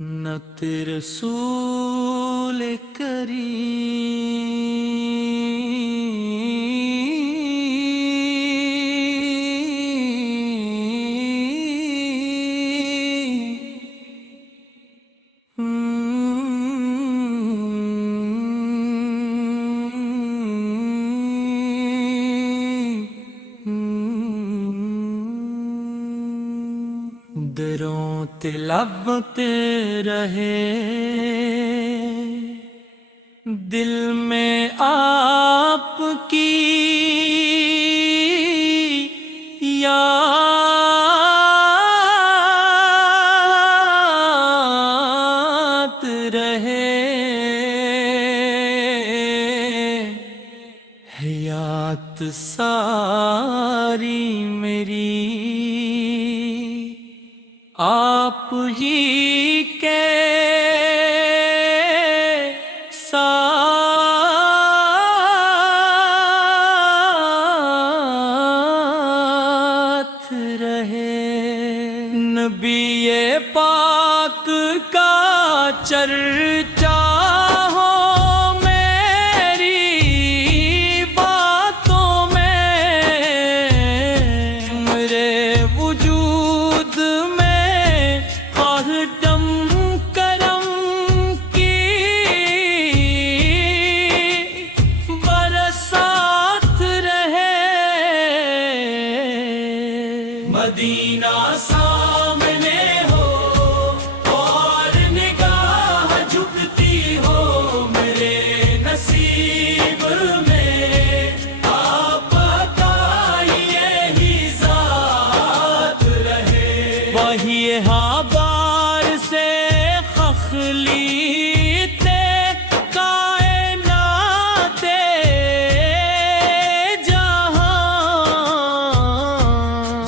نت رسول دروں تلاوتے رہے دل میں آپ کی یاد رہے حیات ساری میری آپ ہی کے ساتھ رہے نبی پاک کا چرچا ہو میری باتوں میں میرے وجود میں کرم کی برسات رہے مدینہ سامنے ہو اور نگاہ جھکتی ہو میرے نصیب میں آپ کا یہی ذات رہے وہی بار سے خخلیتے کائنات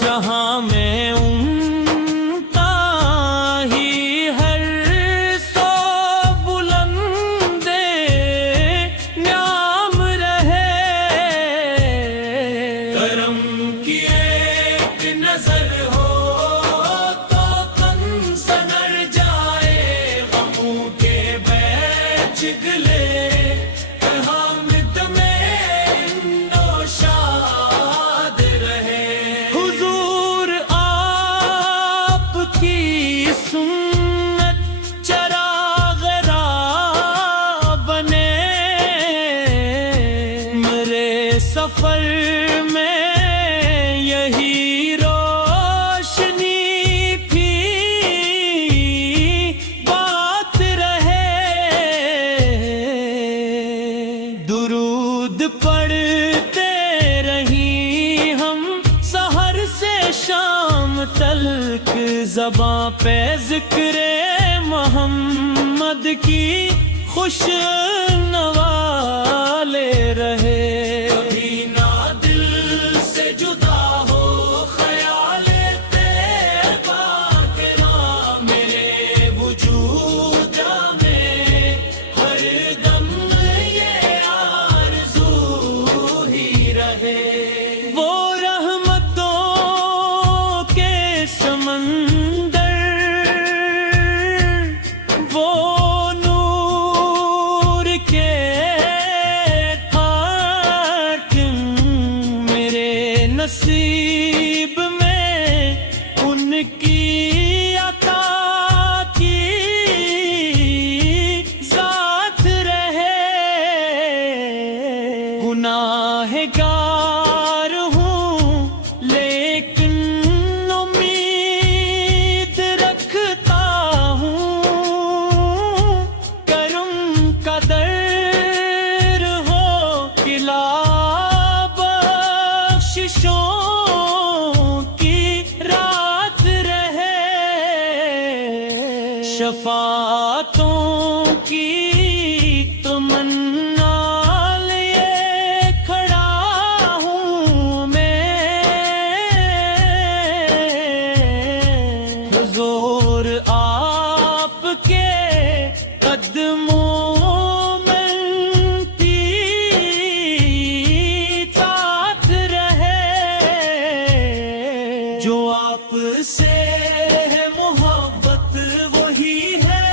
جہاں میں ان کا ہی ہر سو بلند نعم رہے کرم کی ایک نظر ہو چگلے حامد میں نوشاد رہے حضور آپ کی سنت چراغ راہ بنے میرے سفر میں یہی روشنی تھی بات رہے درود پڑھتے رہیں ہم سحر سے شام تلک زباں پہ ذکر محمد کی خوش نوالے رہے کبھی نہ دل سے جدا ہو خیال طیبہ کے نام میرے وجود میں ہر دم وہ رحمتوں کے سمندر وہ نور کے حاکم میرے نصیب میں ان کی عطا کی ذات رہے گناہگار ہوں لیکن امید رکھتا ہوں کرم قدر ہو قلعہ بخششوں کی رات رہے شفاعتوں کی تمنا آپ کے قدموں میں کی ساتھ رہے جو آپ سے ہے محبت وہی ہے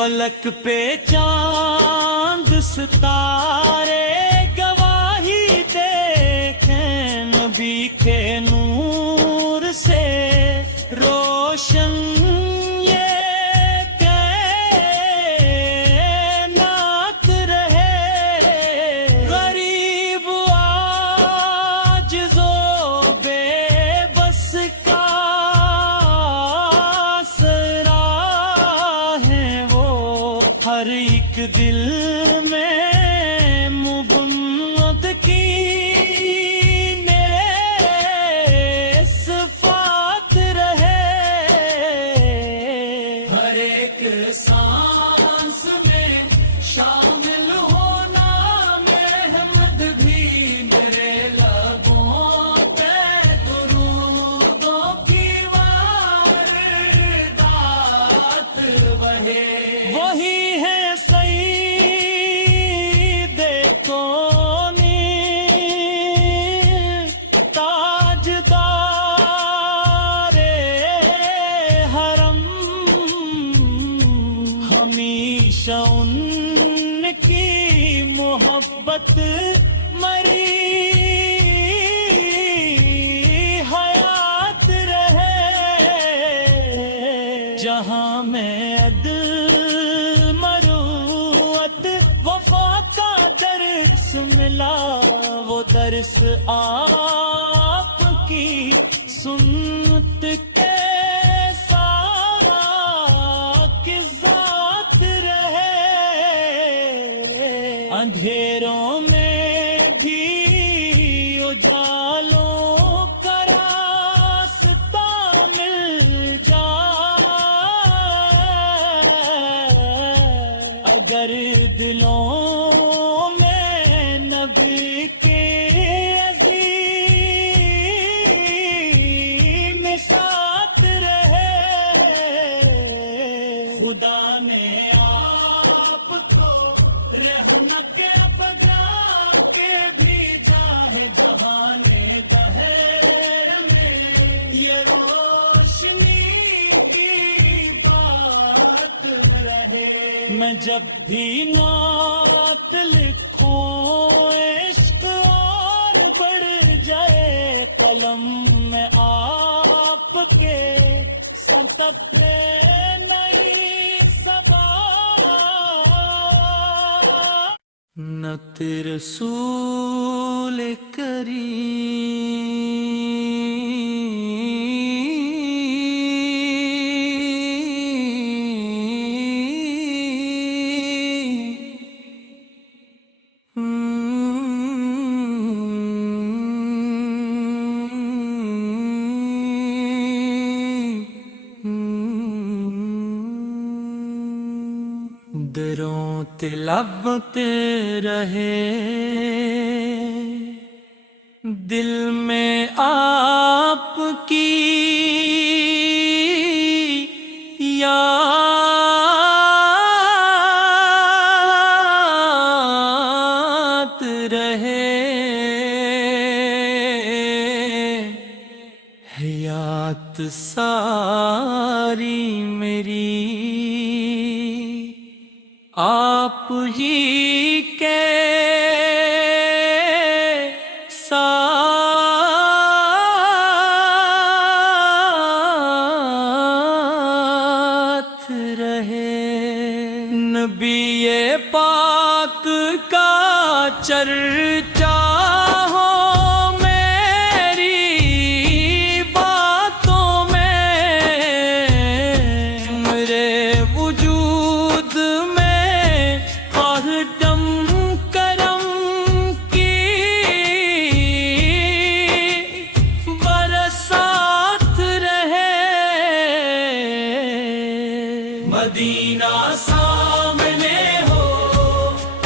فلک پہ چاند ستارے گواہی دیکھیں نبی کے نور سے روشن یہ کائنات رہے غریب عاجز و بے بس کا آسرا ہے وہ ہر ایک دل میں محمد کی صفات رہے ہر ایک سانس میں شامل ہونا محمد بھی میرے لبوں پہ درودوں کی واردات بہے وہی ہے سعید کونی تاجدار حرم ہمیشہ ان کی محبت مری حیات رہے جہاں میں عدل مروت وفا کا درس ملا وہ درس آپ کی سنت کے سارا کی ذات رہے اندھیروں میں بھی اجالوں کا راستہ مل جائے اگر دلوں میں نبی کے عظیم ساتھ رہے خدا نے آپ کو رحمت کے پگلا کے بھیجا ہے جہان بہر میں یہ روشنی کی بات رہے میں جب بھی نعت لکھوں عشق اور بڑھ جائے قلم میں آپ کے سطح پہ نئی صبا نت رسول دروں تلاوتے رہے دل میں آپ کی یاد رہے حیات ساری میری آپ ہی کے ساتھ رہے نبی پاک کا چرچا ہو میری باتوں میں میرے وجود میں اور دم کرم کی برسات رہے مدینہ سامنے ہو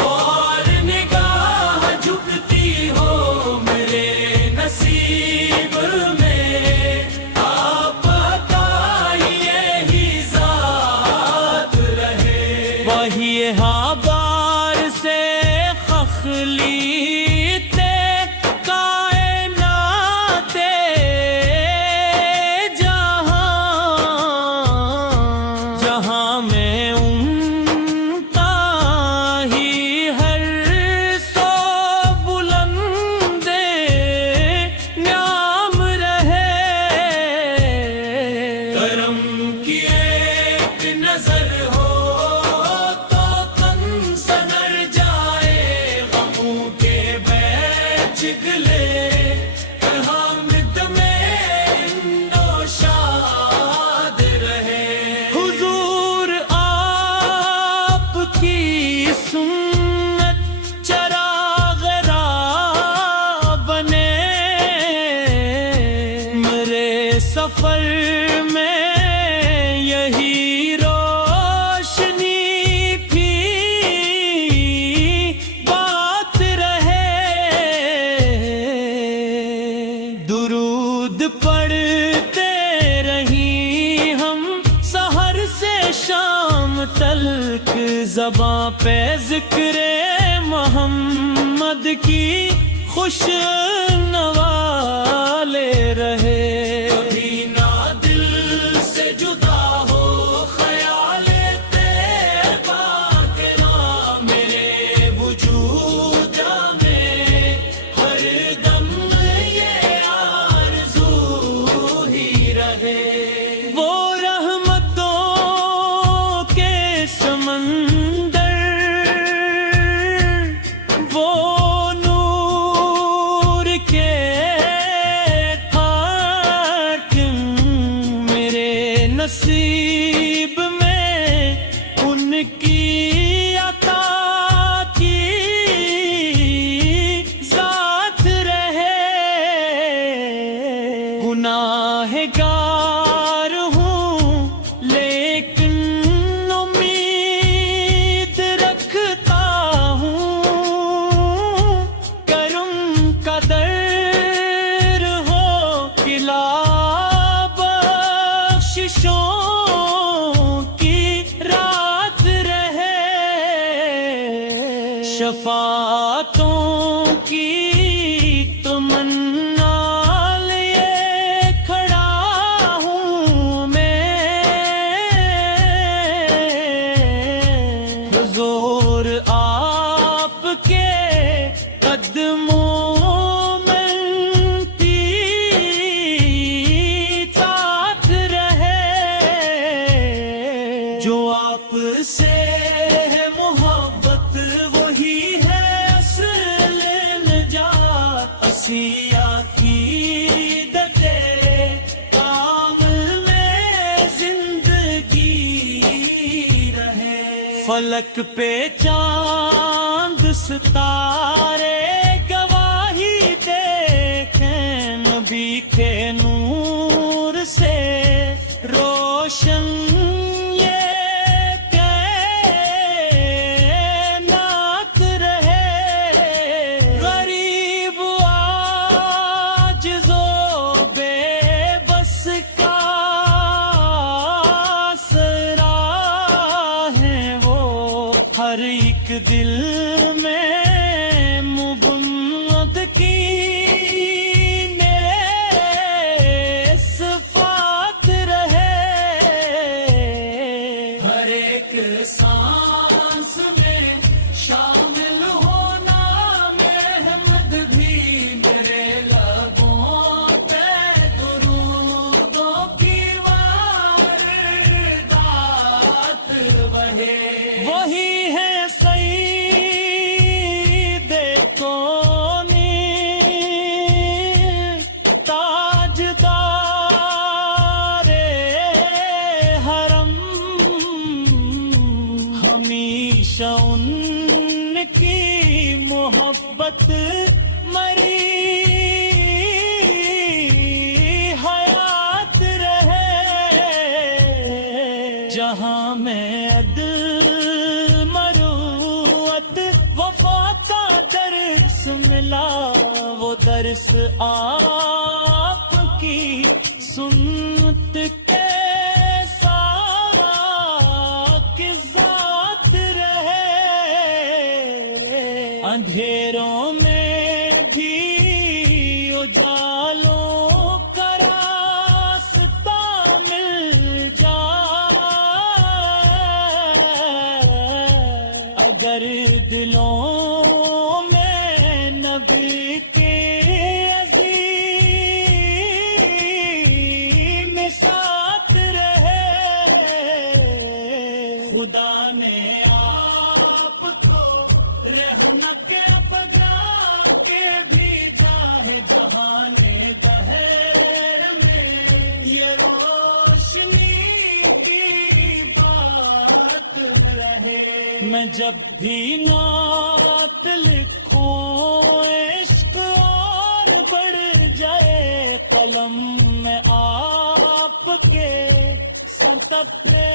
اور نگاہ جھکتی ہو میرے نصیب میں آپ کا یہی ذات رہے وہی بار سے خخلیت کائنات جہاں جہاں میں ذکر محمد کی خوش نوالے رہے کبھی نہ دل سے جدا ہو خیال طیبہ کے نام میرے وجود میں ہر دم یہ آرزو ہی رہے وہ رحمتوں کے سمندر وہ نور کے حاکم میرے نصیب میں ان کی عطا کی ذات رہے گناہگار ہوں لیکن امید رکھتا ہوں کرم قدر ہو کلا بخششوں کی رات رہے شفاعتوں کی تمنا لیے کھڑا ہوں میں حضور آپ کے قدموں میں کی ساتھ رہے جو آپ سے ہے محبت وہی ہے اصل نجات اسیہ کی دتے کامل میں زندگی رہے فلک پہ چاند ستارے گواہی دیکھیں نبی کے نور سے روشن یہ کائنات رہے غریب عاجز و بے بس کا آسرا ہے وہ ہر ایک دل میں محمد کی صفات رہے ہر ایک سانس میں شامل ہونا محمد بھی میرے لبوں پہ درودوں کی واردات بہے وہی ہے سعید کونی تاجدار حرم ہمیشہ ان کی محبت مری حیات رہے جہاں میں عدل مروت وفا کا درس ملا وہ درس آپ کی سنت کے ساتھ ذات رہے اندھیروں میں بھی اجالوں کا راستہ مل جائے اگر دلوں میں نبی کے عظیم ساتھ رہے خدا نے آپ کو رحمت کے پگلا کے بھیجا ہے جہان بہر میں یہ روشنی کی بات رہے میں جب بھی نعت لکھوں عشق اور بڑھ جائے قلم میں آپ کے صفحے